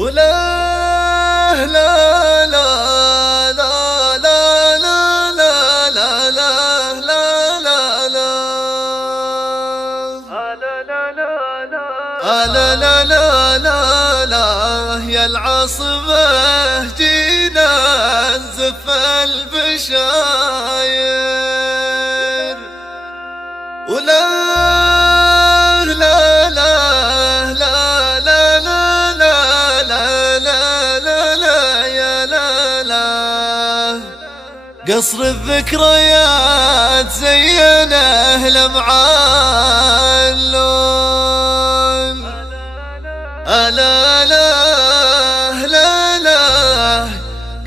ولا لا لا لا لا لا لا لا لا لا لا لا لا لا يا العصبة جينا نزف البشاير ولا لا لا لا لا لا لا لا لا لا لا يا لا لا قصر الذكريات زينه لمعان ألا لا لا لا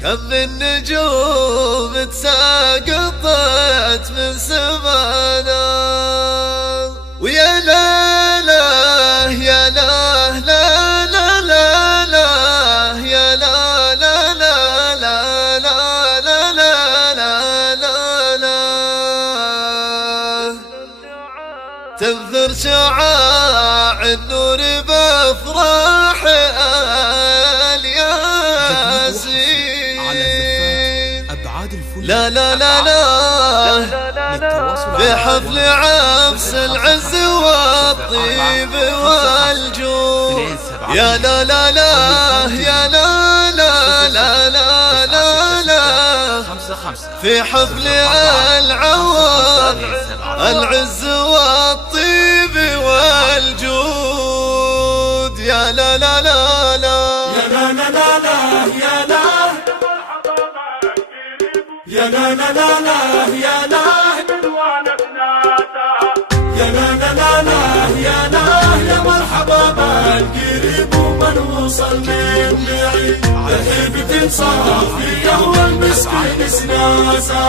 كم النجوم تساقطت من سمانا ويا لا لا يا لا لا لا لا لا يا لا لا لا لا لا لا لا لا لا تنثر شعاع النور بافراح الياسين لا لا لا لا بحفل عبس العز والطيب والجود يا لا لا لا يا لا لا لا لا لا لا في حفل العوام العز والطيب والجود يا لا لا لا لا يا لا لا لا لا يا لا يا لا لا لا لا يا لا يا لا لا لا لا يا لا يا مرحبا بالقريب ومن وصل من بعيد تحب صافي قهوة المسكين سناسا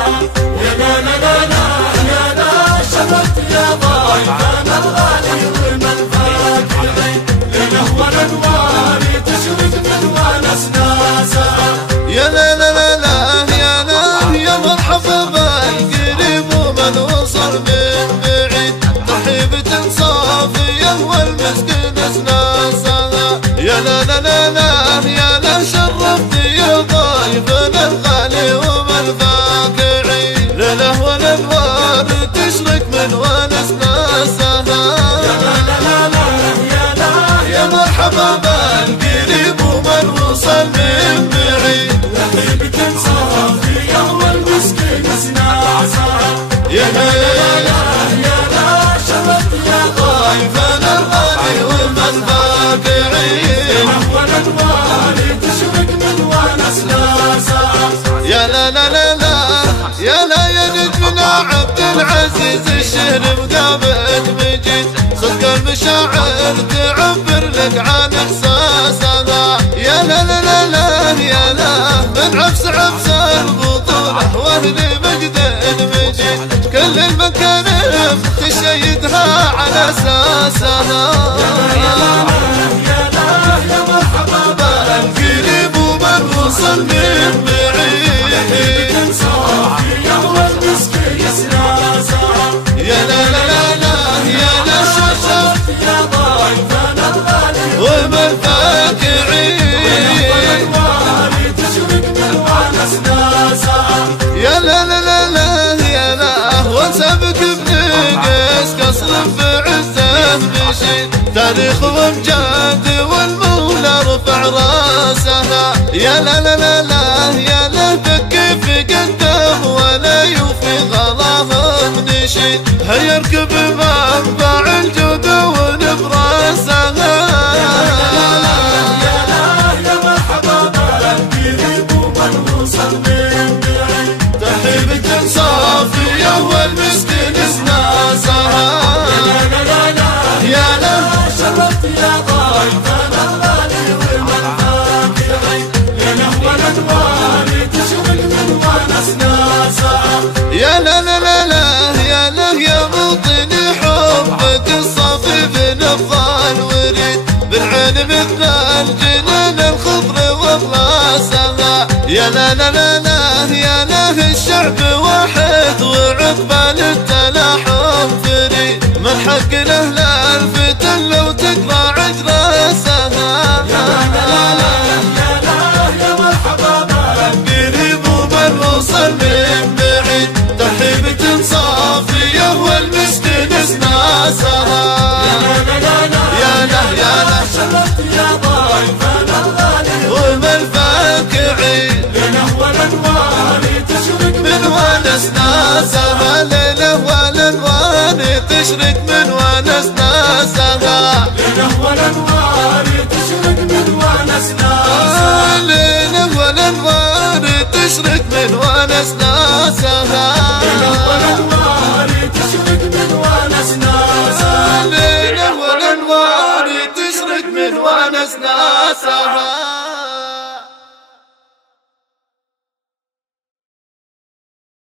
يا لا لا لا لا يا لا شبت يا ضيفنا الغالي ومن فاكرين لنهوى الانوار تشرق من ونس ناسا يا لا لا لا لا يا لا يا مرحبا بالقريب ومن وصل من بعيد تحيبة صافية والمسكين سناسا يا لا لا لا لا يا لا شرفت يا ضيفنا الغالي ومن فاكرين للهوى الانوار تشرق من ونس ناسا يا لا لا لا لا يا لا يا مرحبا بالقريب ومن وصل من بعيد تحيبة صافية والمسكين سناسا يا لا لا يا لا شبت يا ضيفنا الغالي ومن فاكرين نهوى الانوار تشرق من ونس ناسا يا لا لا لا لا يا لا يا نجمنا عبد العزيز الشهر مقابل مجيد صدق المشاعر تعبر لك عن احساسها يا لا لا لا لا يا لا من عبس عبس البطولة واهل مجد مجيد كل المكارم تشيدها على اساسها يا لا يا مرحبا بالقريب ومن وصل من بعيد صافية والمسكين سناسا يا لا لا لا لا يا لا شاشة يا ضيفنا الغالي ومن فاكرين الانوار تشرق من ونس ناسا يا لا لا لا لا يا لا وسبك بنقص قصر في عزه مشيد تاريخ وامجاد والمولى رفع راسها يا لا لا لا لا يا لا فك في قدام ولا يوفي غلاهم نشيد هيا اركب منبع الجود ونبراسها يا مرحبا بالقريب ومن وصل من بعيد تحيبة صافية والمسكين سناسها يا لا شرفت يا ضيفنا الغالي ومن فاكرين لنهوى الانوار تشرق من ونس ناسا يا لا لا لا لا يا لا يا موطني حبك الصافي بنبضان وريد بالعين مثل الجنان الخضر والراسها يا لا لا لا لا يا لا الشعب واحد وعقبال التلاحم فريد من حق له الفتن لو تقرا عجراسها ونس ناسها ليله والانوار تشرق من ونس ناسها ليله والانوار تشرق من ونس ناسها ليله والانوار تشرق من ونس ناسها ليله والانوار تشرق من ونس ناسها ليله والانوار تشرق من ونس ناسها